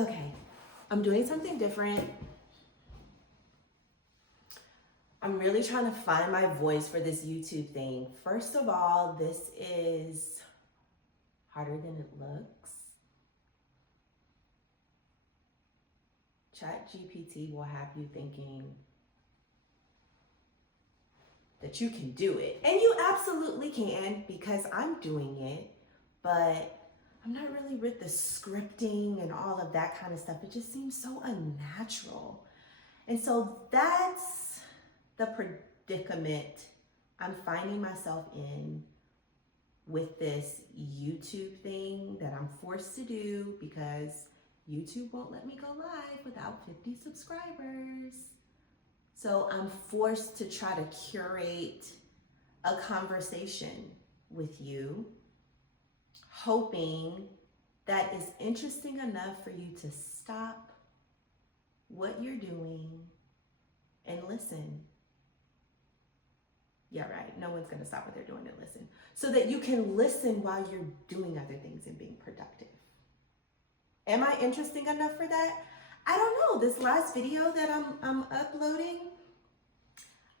Okay, I'm doing something different. I'm really trying to find my voice for this YouTube thing. First of all, this is harder than it looks. ChatGPT will have you thinking that you can do it. And you absolutely can, because I'm doing it, but I'm not really with the scripting and all of that kind of stuff. It just seems so unnatural. And so that's the predicament I'm finding myself in with this YouTube thing that I'm forced to do because YouTube won't let me go live without 50 subscribers. So I'm forced to try to curate a conversation with you, hoping that is interesting enough for you to stop what you're doing and listen. Yeah, right. No one's going to stop what they're doing and listen. So that you can listen while you're doing other things and being productive. Am I interesting enough for that? I don't know. This last video that I'm uploading,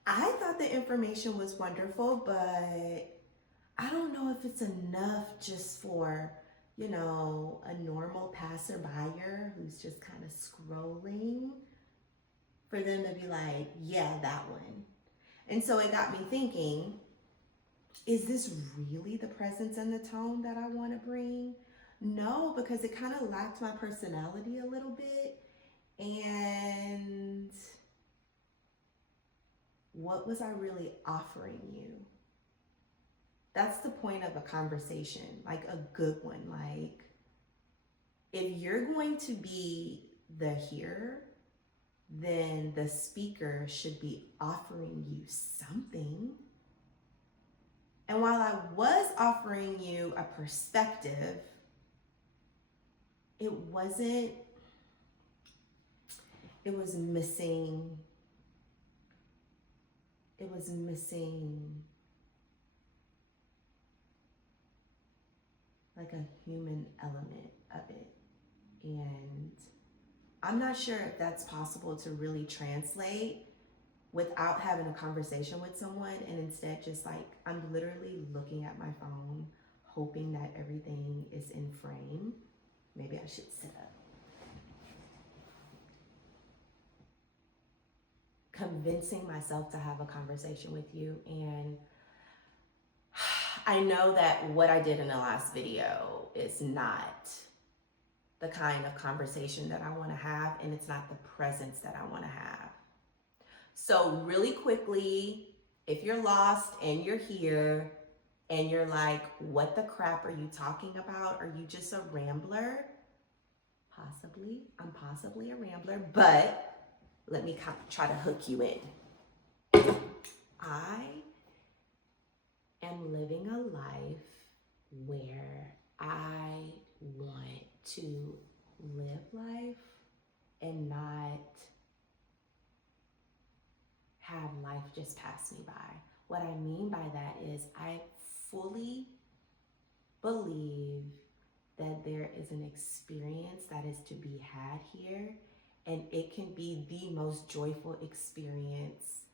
I thought the information was wonderful, but I don't know if it's enough just for, a normal passerby who's just kind of scrolling, for them to be like, yeah, that one. And so it got me thinking, is this really the presence and the tone that I want to bring? No, because it kind of lacked my personality a little bit. And what was I really offering you? That's the point of a conversation, like a good one. Like, if you're going to be the hearer, then the speaker should be offering you something. And while I was offering you a perspective, it was missing like a human element of it. And I'm not sure if that's possible to really translate without having a conversation with someone, and instead just like I'm literally looking at my phone, hoping that everything is in frame. Maybe I should sit up. Convincing myself to have a conversation with you. And I know that what I did in the last video is not the kind of conversation that I want to have, and it's not the presence that I want to have. So really quickly, if you're lost and you're here and you're like, what the crap are you talking about? Are you just a rambler? Possibly. I'm possibly a rambler, but let me try to hook you in. I am living a life where I want to live life and not have life just pass me by. What I mean by that is I fully believe that there is an experience that is to be had here, and it can be the most joyful experience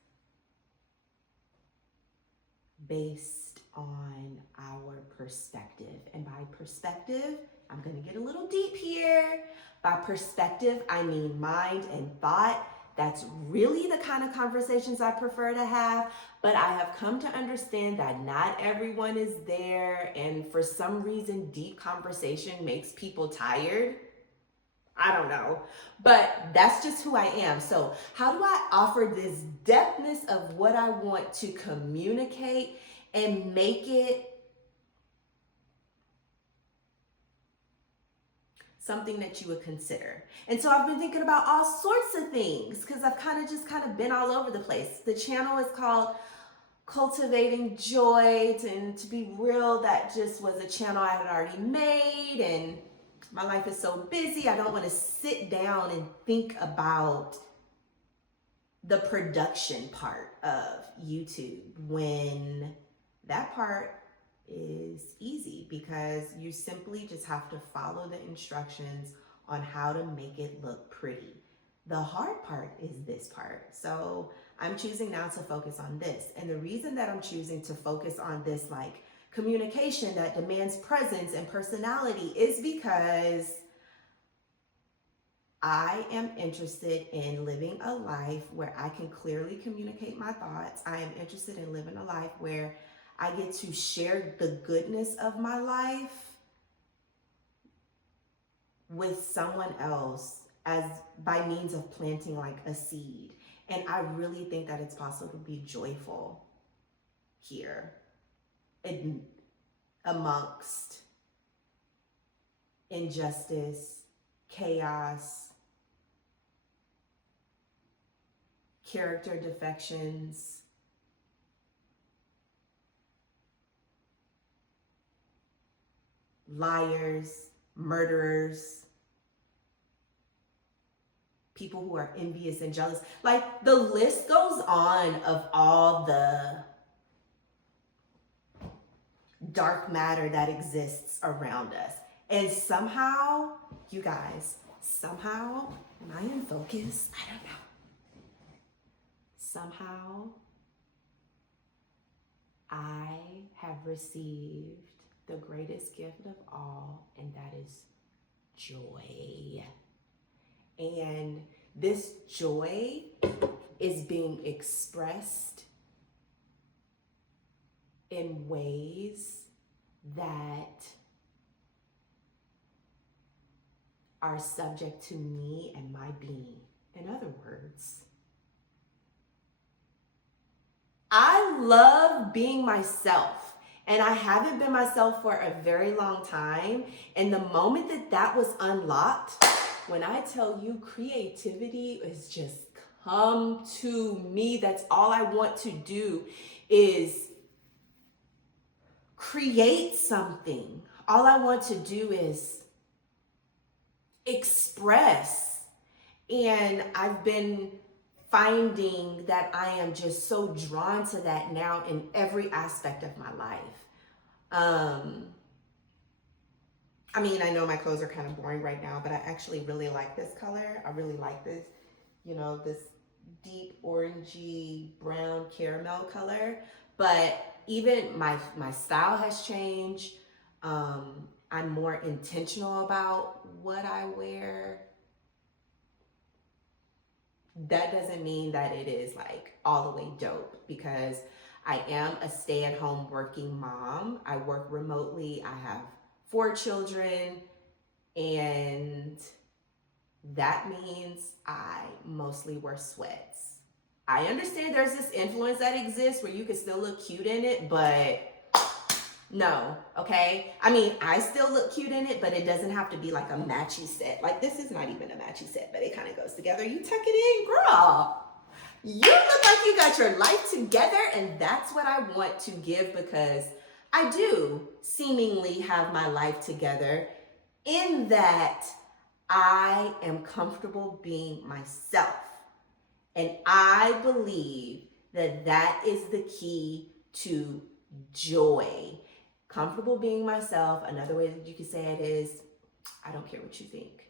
based on our perspective. And by perspective, I'm going to get a little deep here. By perspective, I mean mind and thought. That's really the kind of conversations I prefer to have, but I have come to understand that not everyone is there, and for some reason, deep conversation makes people tired. I don't know, but that's just who I am. So how do I offer this depthness of what I want to communicate and make it something that you would consider? And so I've been thinking about all sorts of things because I've kind of been all over the place. The channel is called Cultivating Joy, and to be real, that just was a channel I had already made, and my life is so busy, I don't want to sit down and think about the production part of YouTube when that part is easy, because you simply just have to follow the instructions on how to make it look pretty. The hard part is this part. So I'm choosing now to focus on this. And the reason that I'm choosing to focus on this, like, communication that demands presence and personality, is because I am interested in living a life where I can clearly communicate my thoughts. I am interested in living a life where I get to share the goodness of my life with someone else as by means of planting like a seed. And I really think that it's possible to be joyful here amongst injustice, chaos, character defections, liars, murderers, people who are envious and jealous. Like, the list goes on of all the dark matter that exists around us. And somehow, you guys, somehow, am I in focus? I don't know. Somehow, I have received the greatest gift of all, and that is joy. And this joy is being expressed in ways that are subject to me and my being. In other words, I love being myself, and I haven't been myself for a very long time. And the moment that that was unlocked, when I tell you creativity is just come to me, that's all I want to do is create something. All I want to do is express. And I've been finding that I am just so drawn to that now in every aspect of my life. I mean, I know my clothes are kind of boring right now, but I actually really like this color. I really like this, this deep orangey brown caramel color. But even my style has changed. I'm more intentional about what I wear. That doesn't mean that it is like all the way dope, because I am a stay-at-home working mom. I work remotely. I have 4 children, and that means I mostly wear sweats. I understand there's this influence that exists where you can still look cute in it, but no, okay? I mean, I still look cute in it, but it doesn't have to be like a matchy set. Like, this is not even a matchy set, but it kind of goes together. You tuck it in, girl. You look like you got your life together, and that's what I want to give, because I do seemingly have my life together in that I am comfortable being myself. And I believe that that is the key to joy. Comfortable being myself. Another way that you could say it is, I don't care what you think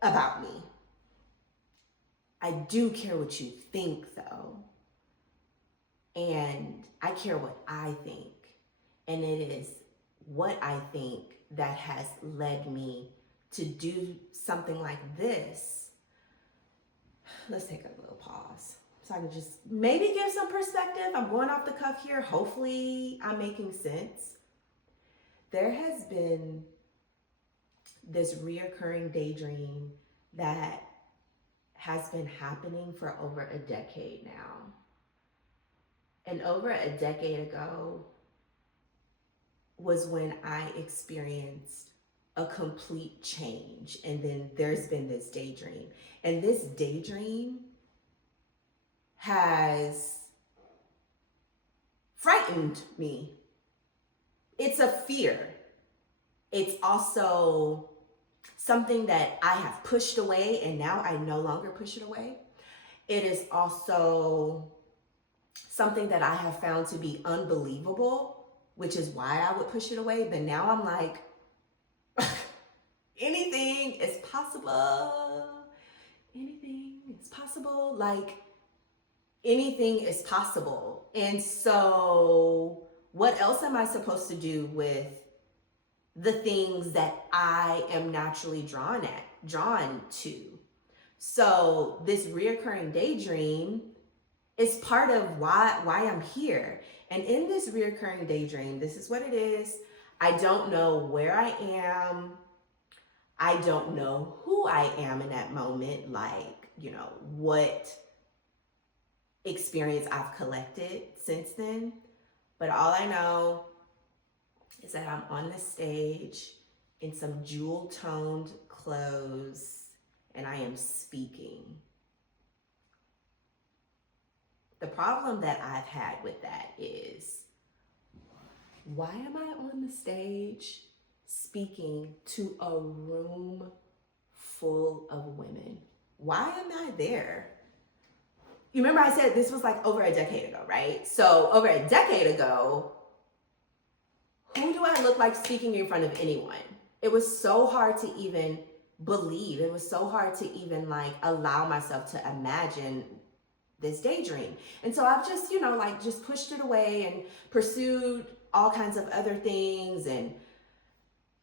about me. I do care what you think, though. And I care what I think. And it is what I think that has led me to do something like this. Let's take a little pause so I can just maybe give some perspective. I'm going off the cuff here. Hopefully I'm making sense. There has been this reoccurring daydream that has been happening for over a decade now. And over a decade ago was when I experienced a complete change. And then there's been this daydream. And this daydream has frightened me. It's a fear. It's also something that I have pushed away, and now I no longer push it away. It is also something that I have found to be unbelievable, which is why I would push it away. But now I'm like, anything possible. Anything is possible. Like, anything is possible. And so, what else am I supposed to do with the things that I am naturally drawn to? So, this reoccurring daydream is part of why I'm here. And in this reoccurring daydream, this is what it is. I don't know where I am. I don't know who I am in that moment, like, what experience I've collected since then. But all I know is that I'm on the stage in some jewel-toned clothes and I am speaking. The problem that I've had with that is, why am I on the stage speaking to a room full of women? Why am I there? You remember I said this was like over a decade ago, right? So over a decade ago, who do I look like speaking in front of anyone? It was so hard to even believe. It was so hard to even like allow myself to imagine this daydream. And so I've just, just pushed it away and pursued all kinds of other things. And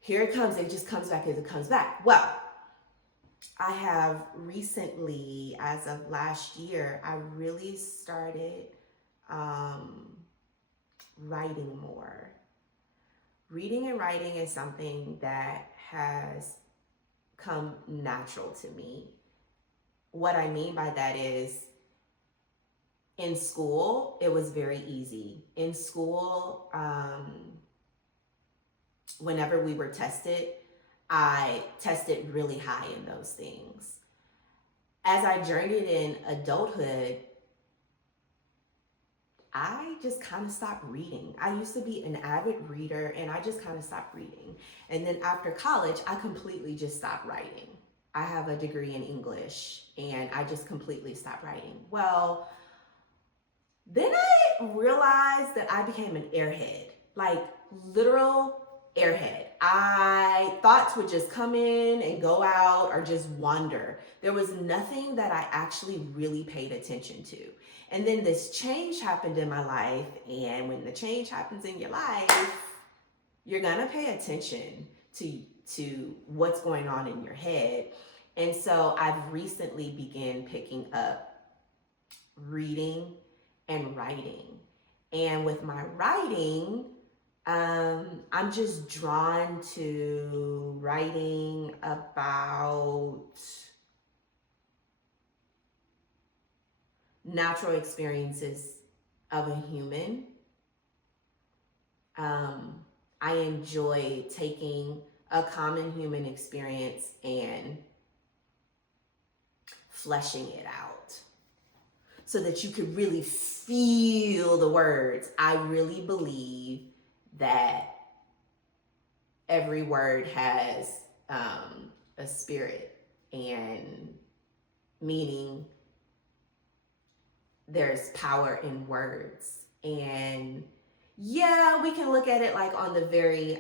here it comes. It just comes back as it comes back. Well, I have recently, as of last year, I really started writing more. Reading and writing is something that has come natural to me. What I mean by that is, in school, it was very easy. In school, whenever we were tested, I tested really high in those things. As I journeyed in adulthood, I just kind of stopped reading. I used to be an avid reader and I just kind of stopped reading. And then after college, I completely just stopped writing. I have a degree in English and I just completely stopped writing. Well, then I realized that I became an airhead, like literal airhead. Thoughts would just come in and go out or just wander. There was nothing that I actually really paid attention to. And then this change happened in my life. And when the change happens in your life, you're gonna pay attention to what's going on in your head. And so I've recently began picking up reading and writing. And with my writing, I'm just drawn to writing about natural experiences of a human. I enjoy taking a common human experience and fleshing it out so that you could really feel the words. I really believe that every word has a spirit and meaning. There's power in words. And yeah, we can look at it like on the very,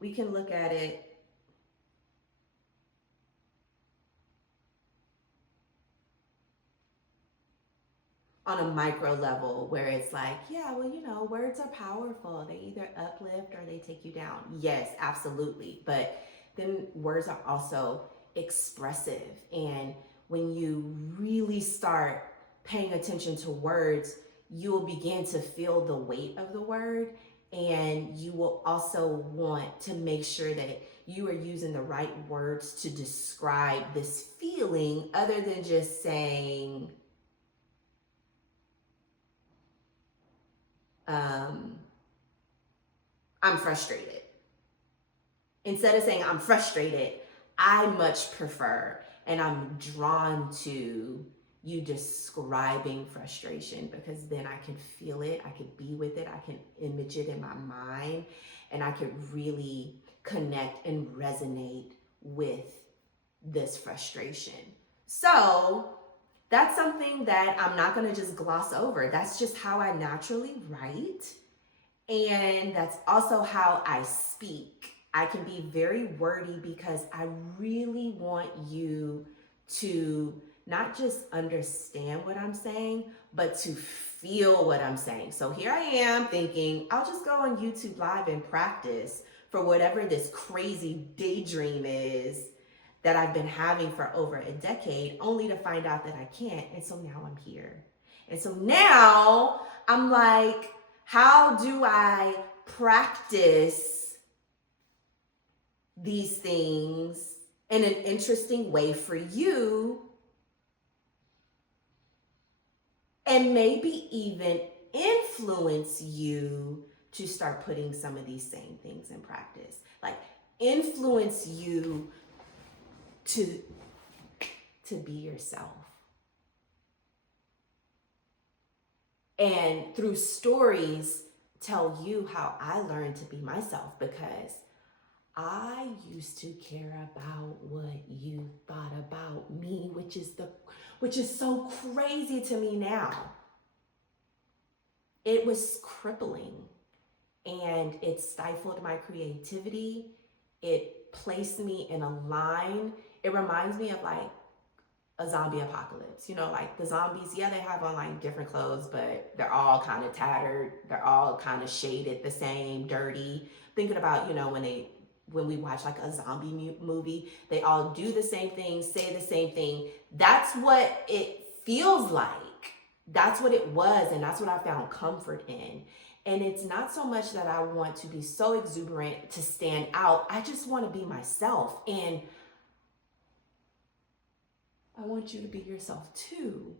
we can look at it on a micro level where it's like, yeah, well, words are powerful. They either uplift or they take you down. Yes, absolutely. But then words are also expressive. And when you really start paying attention to words, you will begin to feel the weight of the word. And you will also want to make sure that you are using the right words to describe this feeling, other than just saying, I'm frustrated. Instead of saying I'm frustrated, I much prefer, and I'm drawn to you describing frustration, because then I can feel it, I can be with it, I can image it in my mind, and I could really connect and resonate with this frustration. So that's something that I'm not going to just gloss over. That's just how I naturally write. And that's also how I speak. I can be very wordy because I really want you to not just understand what I'm saying, but to feel what I'm saying. So here I am thinking, I'll just go on YouTube Live and practice for whatever this crazy daydream is that I've been having for over a decade, only to find out that I can't. And so now I'm here. And so now I'm like, how do I practice these things in an interesting way for you, and maybe even influence you to start putting some of these same things in practice? Like, influence you to be yourself. And through stories, tell you how I learned to be myself, because I used to care about what you thought about me, which is so crazy to me now. It was crippling, and it stifled my creativity. It placed me in a line. It reminds me of like a zombie apocalypse. You know, like the zombies, yeah, they have on like different clothes, but they're all kind of tattered. They're all kind of shaded the same, dirty. Thinking about, you know, when we watch like a zombie movie, they all do the same thing, say the same thing. That's what it feels like. That's what it was, and that's what I found comfort in. And it's not so much that I want to be so exuberant to stand out. I just want to be myself. And I want you to be yourself too,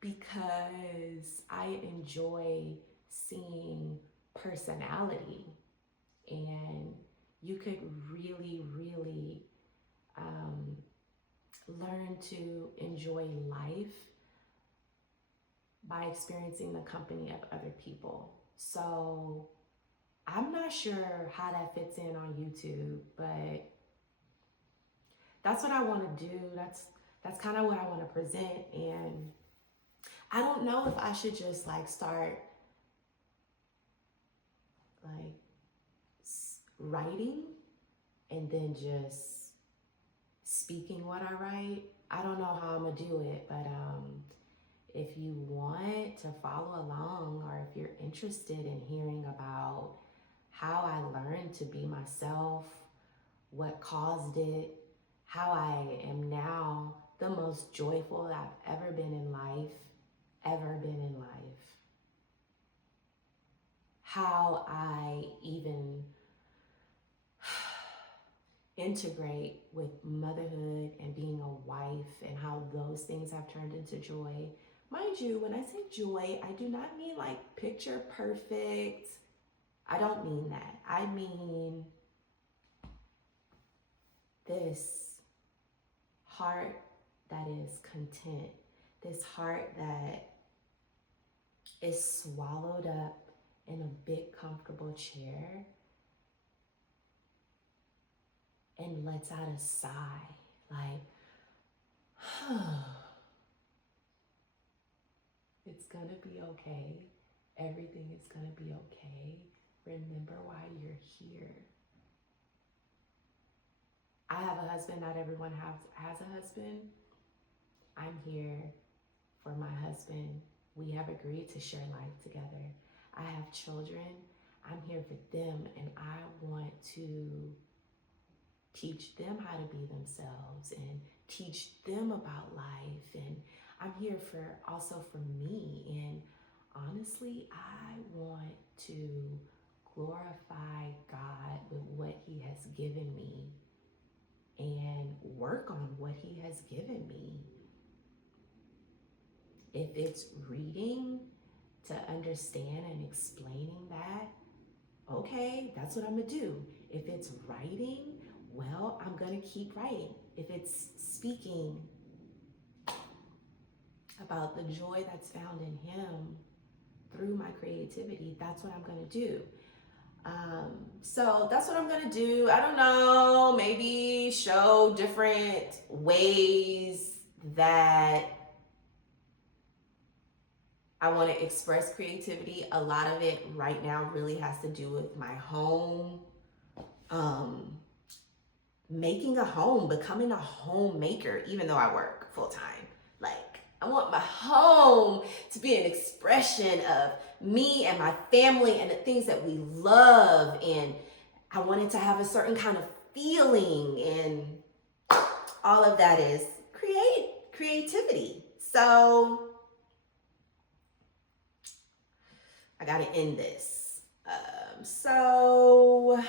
because I enjoy seeing personality, and you could really, really learn to enjoy life by experiencing the company of other people. So I'm not sure how that fits in on YouTube, but that's what I want to do. That's kind of what I want to present. And I don't know if I should just like start like writing and then just speaking what I write. I don't know how I'm gonna do it, but if you want to follow along, or if you're interested in hearing about how I learned to be myself, what caused it, how I am now the most joyful I've ever been in life, how I even integrate with motherhood and being a wife, and how those things have turned into joy. Mind you, when I say joy, I do not mean like picture perfect. I don't mean that. I mean this heart that is content, this heart that is swallowed up in a big comfortable chair and lets out a sigh, like, it's gonna be okay. Everything is gonna be okay. Remember why you're here. I have a husband. Not everyone has a husband. I'm here for my husband. We have agreed to share life together. I have children. I'm here for them, and I want to teach them how to be themselves and teach them about life. And I'm here also for me. And honestly, I want to glorify God with what He has given me and work on what He has given me. If it's reading to understand and explaining that, okay, that's what I'm gonna do. If it's writing, well, I'm gonna keep writing. If it's speaking about the joy that's found in Him through my creativity, that's what I'm gonna do. So that's what I'm gonna do. I don't know, maybe show different ways that I want to express creativity. A lot of it right now really has to do with my home. Making a home, becoming a homemaker, even though I work full time. Like, I want my home to be an expression of me and my family and the things that we love. And I want it to have a certain kind of feeling. And all of that is creativity. So I got to end this. So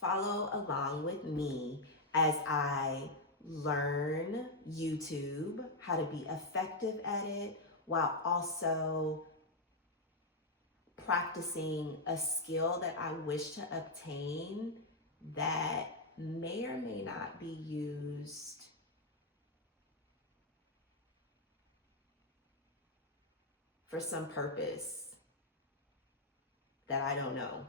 follow along with me as I learn YouTube, how to be effective at it, while also practicing a skill that I wish to obtain that may or may not be used for some purpose that I don't know.